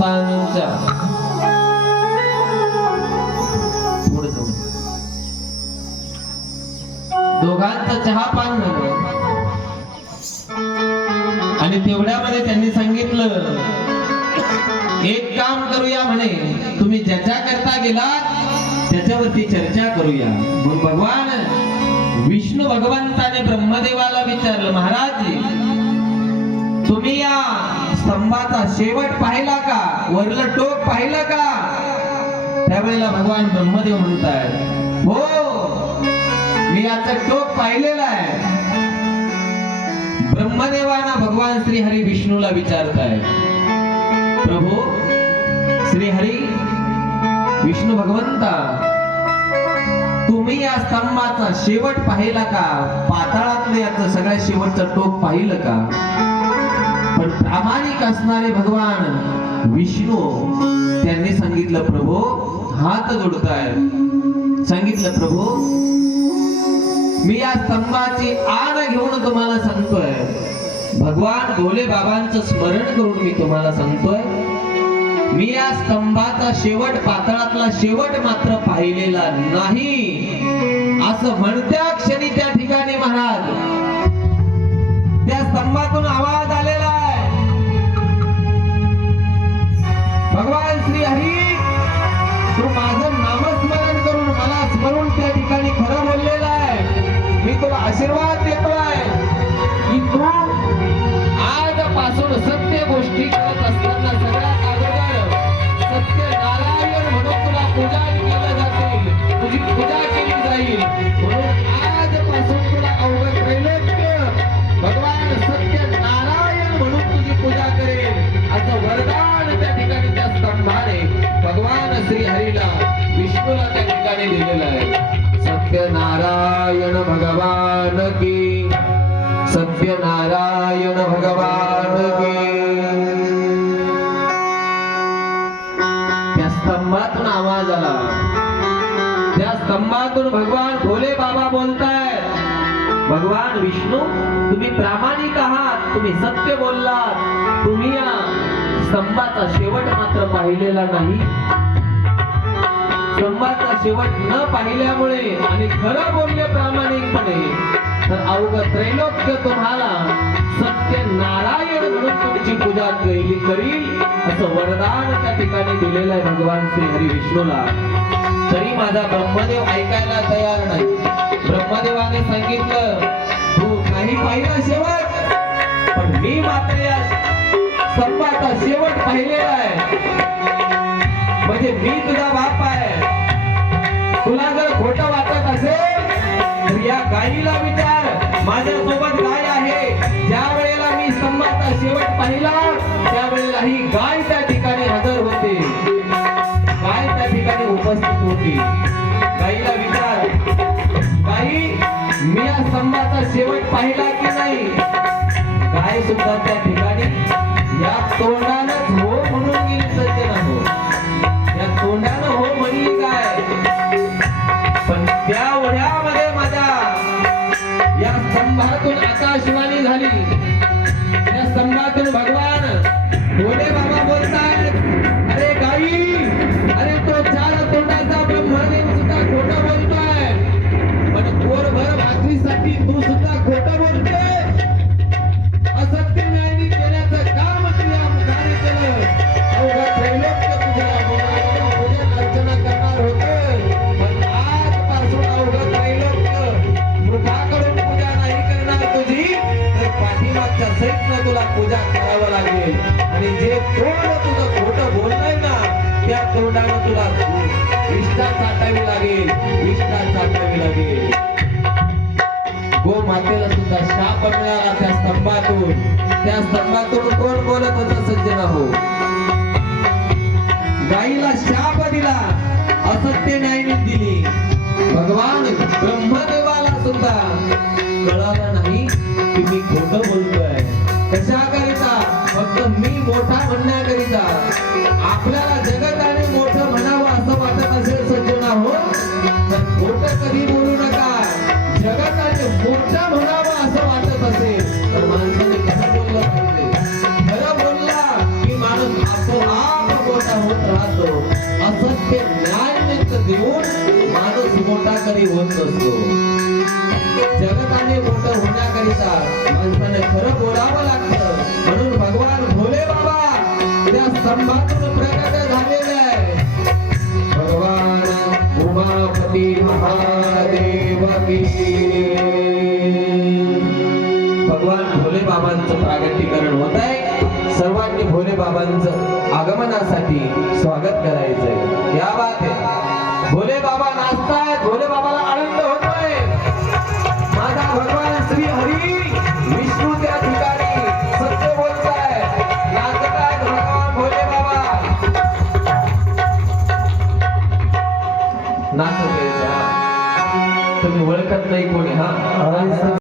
भगवंतांच्या पुढे दोघांचं चहा पान झालं. आणि तेवढ्यामध्ये त्यांनी सांगितलं एक काम करूया म्हणे तुम्ही ज्याच्या करता गेलात त्याच्यावरती चर्चा करूया. मग भगवान विष्णू भगवंताने ब्रह्मदेवाला विचारलं महाराज तुम्ही या. स्तंभाचा शेवट पाहिला का? वरलं टोक पाहिलं का? त्यावेळेला भगवान ब्रह्मदेव म्हणतायत हो मी याचं टोक पाहिलेलं आहे. ब्रह्मदेवाना भगवान श्री हरी विष्णूला विचारताय प्रभू श्री हरी विष्णू भगवंता तुम्ही या स्तंभाचा शेवट पाहिला का? पाताळातलं याचं सगळ्या शेवटचं टोक पाहिलं का? पण प्रामाणिक असणारे भगवान विष्णू. त्यांनी सांगितलं प्रभू हात जोडताय. सांगितलं प्रभू मी या स्तंभाची आड घेऊन तुम्हाला सांगतोय. भगवान भोले बाबांचं स्मरण करून मी तुम्हाला सांगतोय. मी या स्तंभाचा शेवट पातळातला शेवट मात्र पाहिलेला नाही. असं म्हणत्या क्षणी त्या ठिकाणी महाराज त्या स्तंभातून आवाज आलेला भगवान श्री हरीला विष्णूला त्या ठिकाणी दिलेलं आहे. सत्यनारायण भगवान की? सत्यनारायण भगवान की? त्या स्तंभातून आवाज आला. त्या स्तंभातून भगवान भोले बाबा बोलताय भगवान विष्णू तुम्ही प्रामाणिक आहात तुम्ही सत्य बोललात तुम्ही या. स्तंभाचा शेवट मात्र पाहिलेला नाही. स्तंभाचा शेवट न पाहिल्यामुळे आणि खरं बोलले प्रामाणिकपणे तर अवघ त्रैलोक्य तुम्हाला सत्य नारायण म्हणून तुमची पूजा केली करील असं वरदान त्या ठिकाणी दिलेलं आहे भगवान श्री हरी विष्णूला तरी माझा ब्रह्मदेव ऐकायला तयार नाही. ब्रह्मदेवाने सांगितलं तू काही पाहिला शेवट पण मी मात्र मी तुझा बाप आहे. तुला जर खोट वाटत असेल तर या गायीला विचार. माझ्या सोबत गाय आहे. ज्या वेळेला मी स्तंभाचा शेवट पाहिला त्यावेळेला ही गाय त्या ठिकाणी हजर होते. गाय त्या ठिकाणी उपस्थित होती. गाईला विचार. गाई मी या स्तंभाचा शेवट पाहिला की नाही? गाय सुद्धा त्या ठिकाणी या तोंडानच पोरभर भाकरीसाठी तू सुद्धा खोटं बोलतोय स्तंभातून त्या स्तंभातून कोण बोलत होता सज्जना हो गाईला शाप दिला असत्य न्यायने दिली. भगवान ब्रह्मदेवाला सुद्धा कळालं नाही की मी खोट बोलतोय. कशा मोठा होत राहतो. असत्य न्याय व्यक्त देऊन माणूस मोठा कधी होत नसतो जगताने मोठं होण्याकरिता माणसाने खरं बोलावं लागतं. म्हणून भगवान भोले बाबा त्या स्तंभातून प्रकट झालेलं आहे भगवान उमापती महादेव भगवान भोले बाबांचं प्रागटीकरण होत आहे सर्वांनी भोले बाबांचं आगमनासाठी स्वागत करायचंय. या बात भोले बाबा नाचतायत भोले बाबाला आनंद होतोय. माझा भगवान श्री हरी विष्णू त्या ठिकाणी सत्य बोलताय नाचताय भगवान भोले बाबा. नाचत तुम्ही ओळखत नाही कोणी हा?